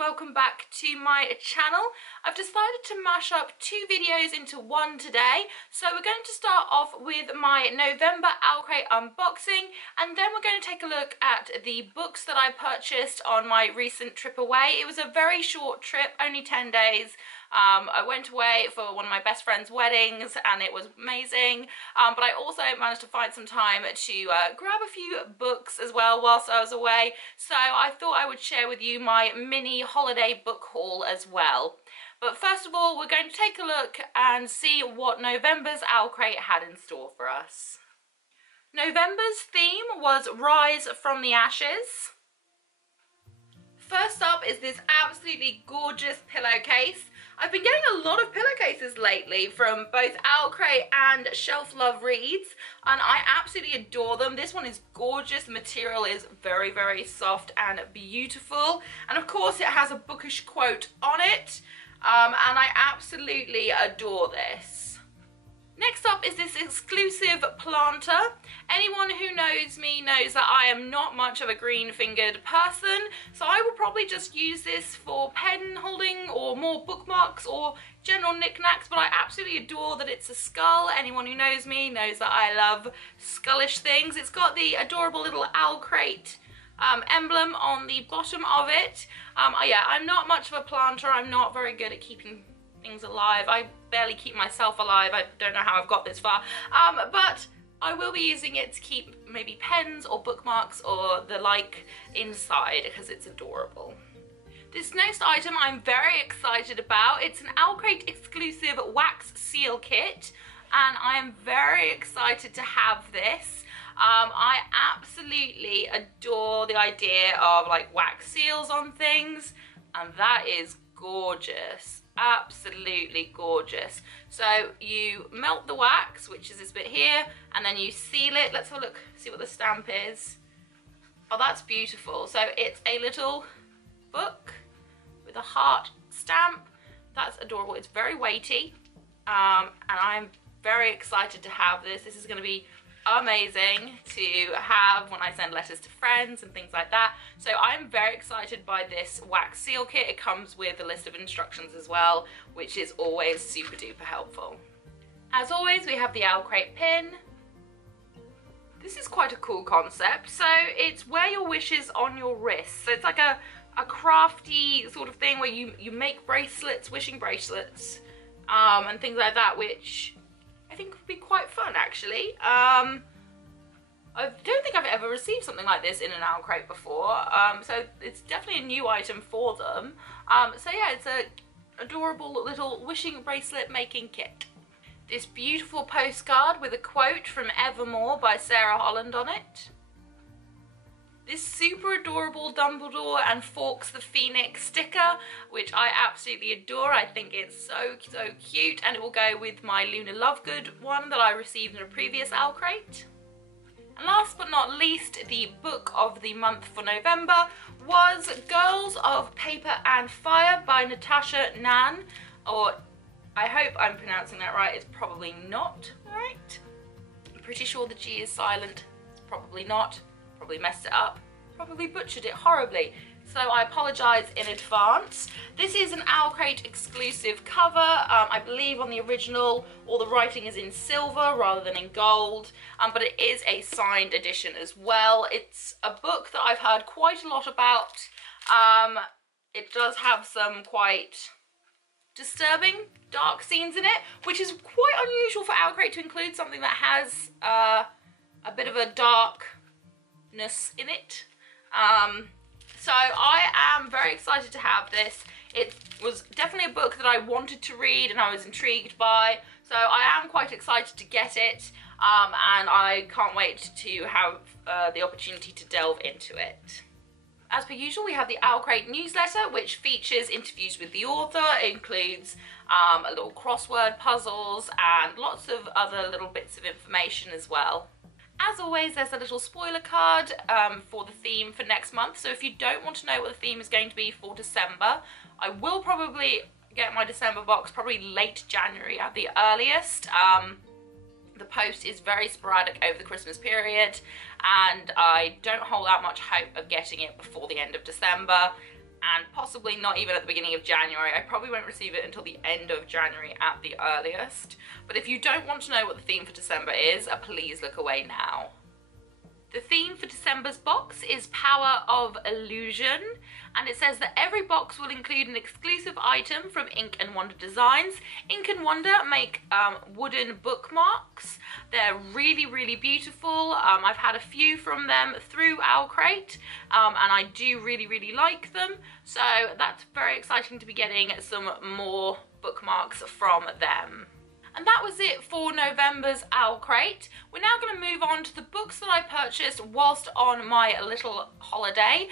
welcome back to my channel. I've decided to mash up two videos into one today. So we're going to start off with my November OwlCrate unboxing, and then we're going to take a look at the books that I purchased on my recent trip away. It was a very short trip, only 10 days. I went away for one of my best friend's weddings and it was amazing, but I also managed to find some time to grab a few books as well whilst I was away, so I thought I would share with you my mini holiday book haul as well. But first of all, we're going to take a look and see what November's OwlCrate had in store for us. November's theme was Rise from the Ashes. First up is this absolutely gorgeous pillowcase. I've been getting a lot of pillowcases lately from both OwlCrate and Shelf Love Reads, and I absolutely adore them. This one is gorgeous. The material is very, very soft and beautiful. And of course it has a bookish quote on it, and I absolutely adore this. Next up is this exclusive planter. Anyone who knows me knows that I am not much of a green-fingered person, so I will probably just use this for pen holding or more bookmarks or general knickknacks, but I absolutely adore that it's a skull. Anyone who knows me knows that I love skullish things. It's got the adorable little OwlCrate emblem on the bottom of it. Yeah, I'm not much of a planter. I'm not very good at keeping things alive. I barely keep myself alive. I don't know how I've got this far, but I will be using it to keep maybe pens or bookmarks or the like inside because it's adorable. This next item I'm very excited about. It's an OwlCrate exclusive wax seal kit, and I am very excited to have this. I absolutely adore the idea of like wax seals on things, and that is gorgeous. Absolutely gorgeous. So you melt the wax, which is this bit here, and then you seal it. Let's have a look, see what the stamp is. Oh, that's beautiful. So it's a little book with a heart stamp. That's adorable. It's very weighty, and I'm very excited to have this. This is going to be amazing to have when I send letters to friends and things like that. So I'm very excited by this wax seal kit. It comes with a list of instructions as well, which is always super duper helpful. As always, we have the OwlCrate pin. This is quite a cool concept. So it's wear your wishes on your wrist. So it's like a crafty sort of thing where you make bracelets, wishing bracelets, and things like that, which I think would be quite fun actually. I don't think I've ever received something like this in an OwlCrate before, so it's definitely a new item for them. So yeah, it's a adorable little wishing bracelet making kit. This beautiful postcard with a quote from Evermore by Sarah Holland on it. This super adorable Dumbledore and Fawkes the Phoenix sticker, which I absolutely adore. I think it's so cute, and it will go with my Luna Lovegood one that I received in a previous OwlCrate. And last but not least, the book of the month for November was Girls of Paper and Fire by Natasha Nan, or I hope I'm pronouncing that right. It's probably not right. I'm pretty sure the G is silent. It's probably not. Probably messed it up, probably butchered it horribly, so I apologise in advance. This is an OwlCrate exclusive cover. I believe on the original all the writing is in silver rather than in gold, but it is a signed edition as well. It's a book that I've heard quite a lot about. It does have some quite disturbing dark scenes in it, which is quite unusual for OwlCrate to include something that has a bit of a darkness in it. So I am very excited to have this. It was definitely a book that I wanted to read and I was intrigued by, so I am quite excited to get it, and I can't wait to have the opportunity to delve into it. As per usual, we have the OwlCrate newsletter, which features interviews with the author. It includes a little crossword puzzles and lots of other little bits of information as well. As always, there's a little spoiler card for the theme for next month, so if you don't want to know what the theme is going to be for December, I will probably get my December box probably late January at the earliest. The post is very sporadic over the Christmas period, and I don't hold out much hope of getting it before the end of December. and possibly not even at the beginning of January. I probably won't receive it until the end of January at the earliest. But if you don't want to know what the theme for December is, please look away now. The theme for December's box is Power of Illusion, and it says that every box will include an exclusive item from Ink & Wonder Designs. Ink & Wonder make wooden bookmarks. They're really, really beautiful. I've had a few from them through OwlCrate, and I do really, really like them. So that's very exciting to be getting some more bookmarks from them. And that was it for November's OwlCrate. We're now going to move on to the books that I purchased whilst on my little holiday.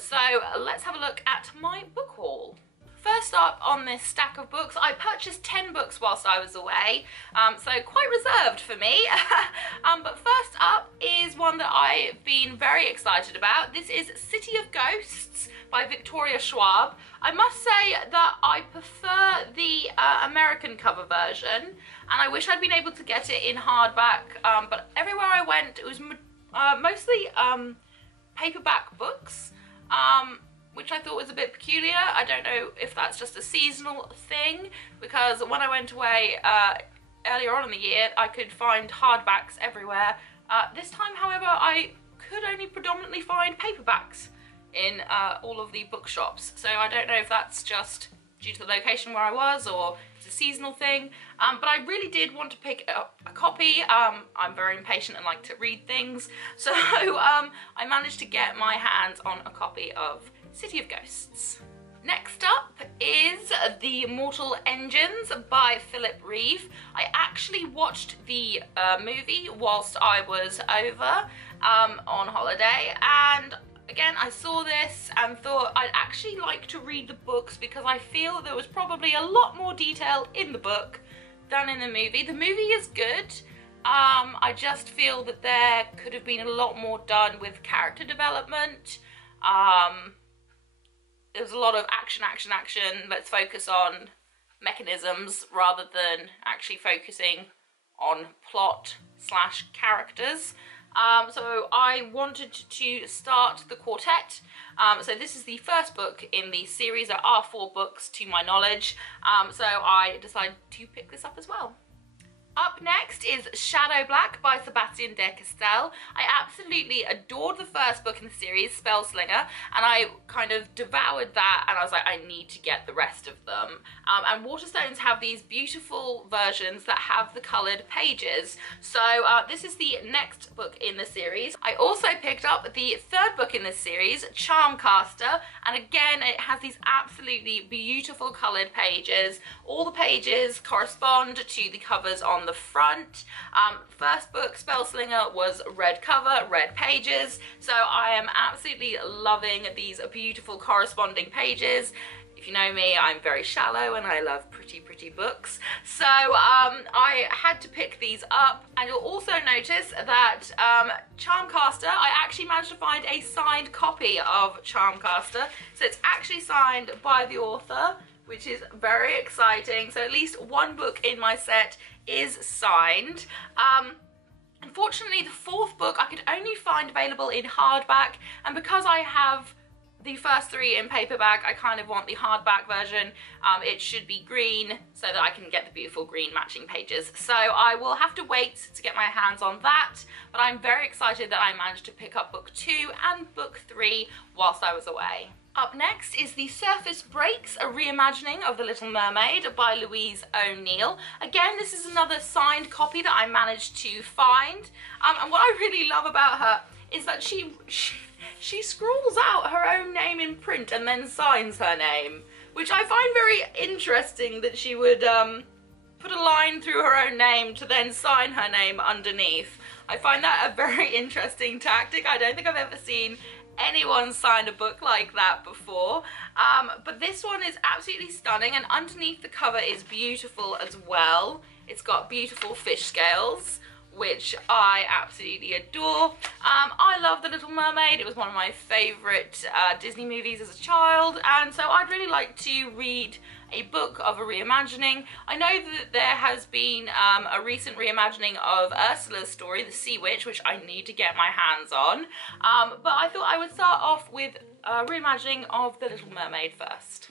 So let's have a look at my book haul. First up on this stack of books, I purchased 10 books whilst I was away, so quite reserved for me. But first up is one that I've been very excited about. This is City of Ghosts by Victoria Schwab. I must say that I prefer the American cover version, and I wish I'd been able to get it in hardback, but everywhere I went it was mostly paperback books, which I thought was a bit peculiar. I don't know if that's just a seasonal thing, because when I went away earlier on in the year I could find hardbacks everywhere. This time, however, I could only predominantly find paperbacks in all of the bookshops, so I don't know if that's just due to the location where I was or it's a seasonal thing, but I really did want to pick up a copy. I'm very impatient and like to read things, so I managed to get my hands on a copy of City of Ghosts. Next up is The Mortal Engines by Philip Reeve. I actually watched the movie whilst I was over on holiday, and again, I saw this and thought I'd actually like to read the books because I feel there was probably a lot more detail in the book than in the movie. The movie is good. I just feel that there could have been a lot more done with character development. There was a lot of action. Let's focus on mechanisms rather than actually focusing on plot / characters. So I wanted to start the quartet. So this is the first book in the series. There are 4 books to my knowledge, so I decided to pick this up as well. Up next is Shadow Black by Sebastian de Castell. I absolutely adored the first book in the series, Spellslinger, and I kind of devoured that, and I was like, I need to get the rest of them. And Waterstones have these beautiful versions that have the coloured pages. So this is the next book in the series. I also picked up the 3rd book in this series, Charmcaster, and again it has these absolutely beautiful coloured pages. All the pages correspond to the covers on the front. First book, Spellslinger, was red cover, red pages, so I am absolutely loving these beautiful corresponding pages. If you know me, I'm very shallow and I love pretty books, so I had to pick these up. And you'll also notice that Charmcaster, I actually managed to find a signed copy of Charmcaster, so it's actually signed by the author, which is very exciting. So at least one book in my set is signed. Unfortunately, the 4th book I could only find available in hardback, and because I have the first 3 in paperback, I kind of want the hardback version. It should be green so that I can get the beautiful green matching pages. So I will have to wait to get my hands on that, but I'm very excited that I managed to pick up book 2 and book 3 whilst I was away. Up next is The Surface Breaks, a reimagining of The Little Mermaid by Louise O'Neill. Again, this is another signed copy that I managed to find. And what I really love about her is that she scrawls out her own name in print and then signs her name, which I find very interesting, that she would put a line through her own name to then sign her name underneath. I find that a very interesting tactic. I don't think I've ever seen anyone sign a book like that before, but this one is absolutely stunning, and underneath the cover is beautiful as well. It's got beautiful fish scales, which I absolutely adore. I love The Little Mermaid. It was one of my favourite Disney movies as a child, and so I'd really like to read a book of a reimagining. I know that there has been a recent reimagining of Ursula's story, The Sea Witch, which I need to get my hands on, but I thought I would start off with reimagining of The Little Mermaid first.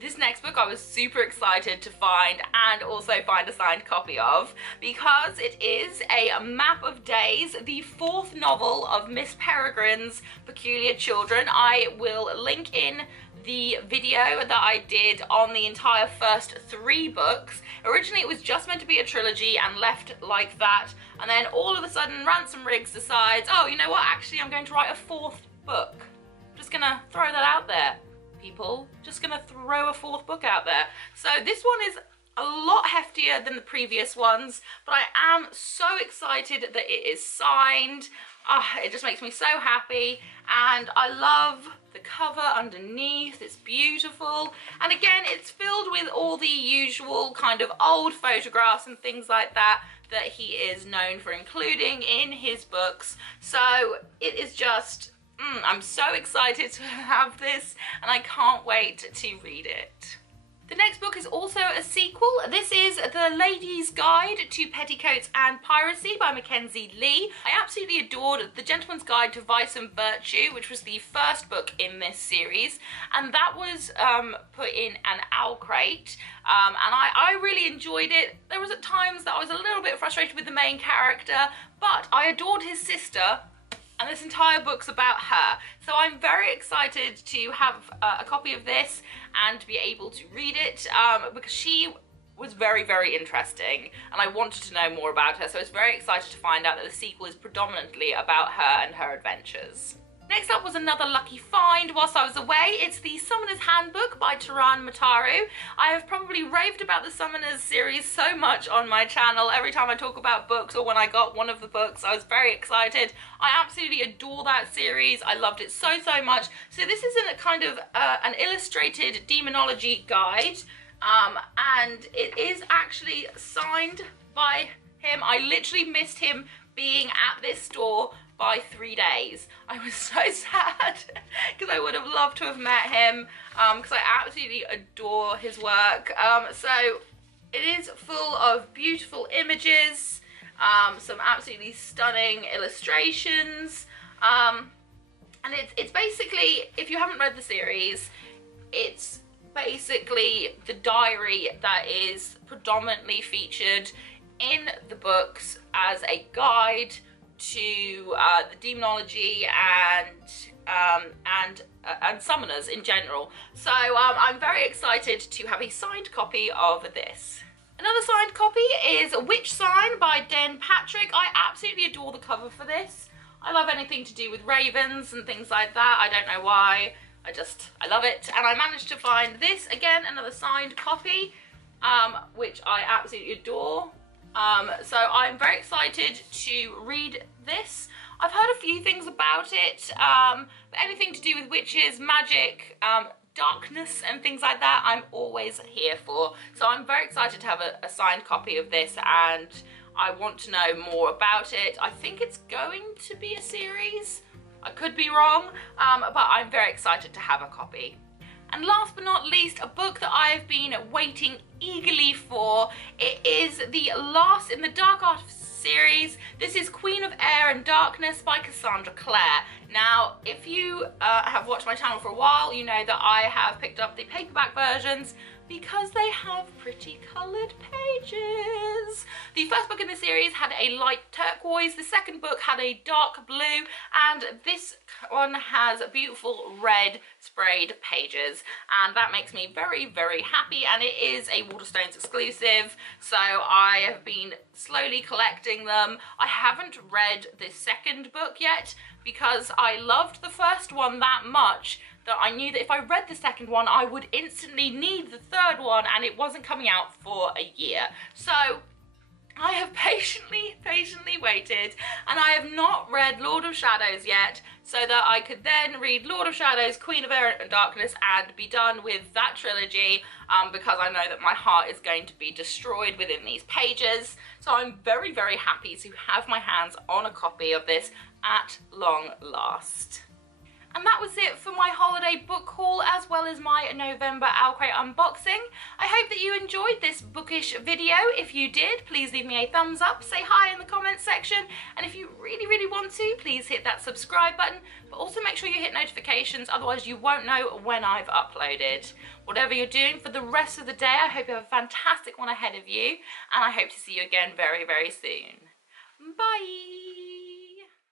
This next book I was super excited to find and also find a signed copy of, because it is a Map of Days, the 4th novel of Miss Peregrine's Peculiar Children. I will link in the video that I did on the entire first 3 books. Originally it was just meant to be a trilogy and left like that, and then all of a sudden Ransom Riggs decides, oh, you know what, actually I'm going to write a 4th book. I'm just gonna throw that out there, people. Just gonna throw a 4th book out there. So this one is a lot heftier than the previous ones, but I am so excited that it is signed. It just makes me so happy, and I love the cover underneath. It's beautiful, and again it's filled with all the usual kind of old photographs and things like that that he is known for including in his books. So it is just I'm so excited to have this, and I can't wait to read it. The next book is also a sequel. This is The Lady's Guide to Petticoats and Piracy by Mackenzie Lee. I absolutely adored The Gentleman's Guide to Vice and Virtue, which was the first book in this series, and that was put in an OwlCrate, and I really enjoyed it. There was at times that I was a little bit frustrated with the main character, but I adored his sister, and this entire book's about her. So I'm very excited to have a copy of this and to be able to read it, because she was very, very interesting and I wanted to know more about her. So I was very excited to find out that the sequel is predominantly about her and her adventures. Next up was another lucky find whilst I was away. It's the Summoner's Handbook by Taran Mataru. I have probably raved about the Summoners series so much on my channel. Every time I talk about books or when I got one of the books, I was very excited. I absolutely adore that series. I loved it so, so much. So this is in a kind of an illustrated demonology guide, and it is actually signed by him. I literally missed him being at this store by 3 days. I was so sad because I would have loved to have met him, because I absolutely adore his work. So it is full of beautiful images, some absolutely stunning illustrations, and it's basically, if you haven't read the series, it's basically the diary that is predominantly featured in the books as a guide to the demonology and summoners in general. So I'm very excited to have a signed copy of this. Another signed copy is Witch Sign by Den Patrick. I absolutely adore the cover for this. I love anything to do with ravens and things like that. I don't know why. I love it. And I managed to find this, again, another signed copy, which I absolutely adore. So I'm very excited to read this. I've heard a few things about it, but anything to do with witches, magic, darkness and things like that, I'm always here for. So I'm very excited to have a signed copy of this, and I want to know more about it. I think it's going to be a series. I could be wrong, but I'm very excited to have a copy. And last but not least, a book that I have been waiting eagerly for. It is the last in the Dark Arts series. This is Queen of Air and Darkness by Cassandra Clare. Now, if you have watched my channel for a while, you know that I have picked up the paperback versions because they have pretty coloured pages. The first book in the series had a light turquoise, the second book had a dark blue, and this one has beautiful red sprayed pages, and that makes me very, very happy, and it is a Waterstones exclusive, so I have been slowly collecting them. I haven't read the second book yet because I loved the first one that much that I knew that if I read the second one, I would instantly need the third one, and it wasn't coming out for a year. So I have patiently waited, and I have not read Lord of Shadows yet, so that I could then read Lord of Shadows, Queen of Air and Darkness, and be done with that trilogy, because I know that my heart is going to be destroyed within these pages. So I'm very, very happy to have my hands on a copy of this at long last. And that was it for my holiday book haul as well as my November OwlCrate unboxing. I hope that you enjoyed this bookish video. If you did, please leave me a thumbs up, say hi in the comments section, and if you really want to, please hit that subscribe button, but also make sure you hit notifications, otherwise you won't know when I've uploaded. Whatever you're doing for the rest of the day, I hope you have a fantastic one ahead of you, and I hope to see you again very soon. Bye!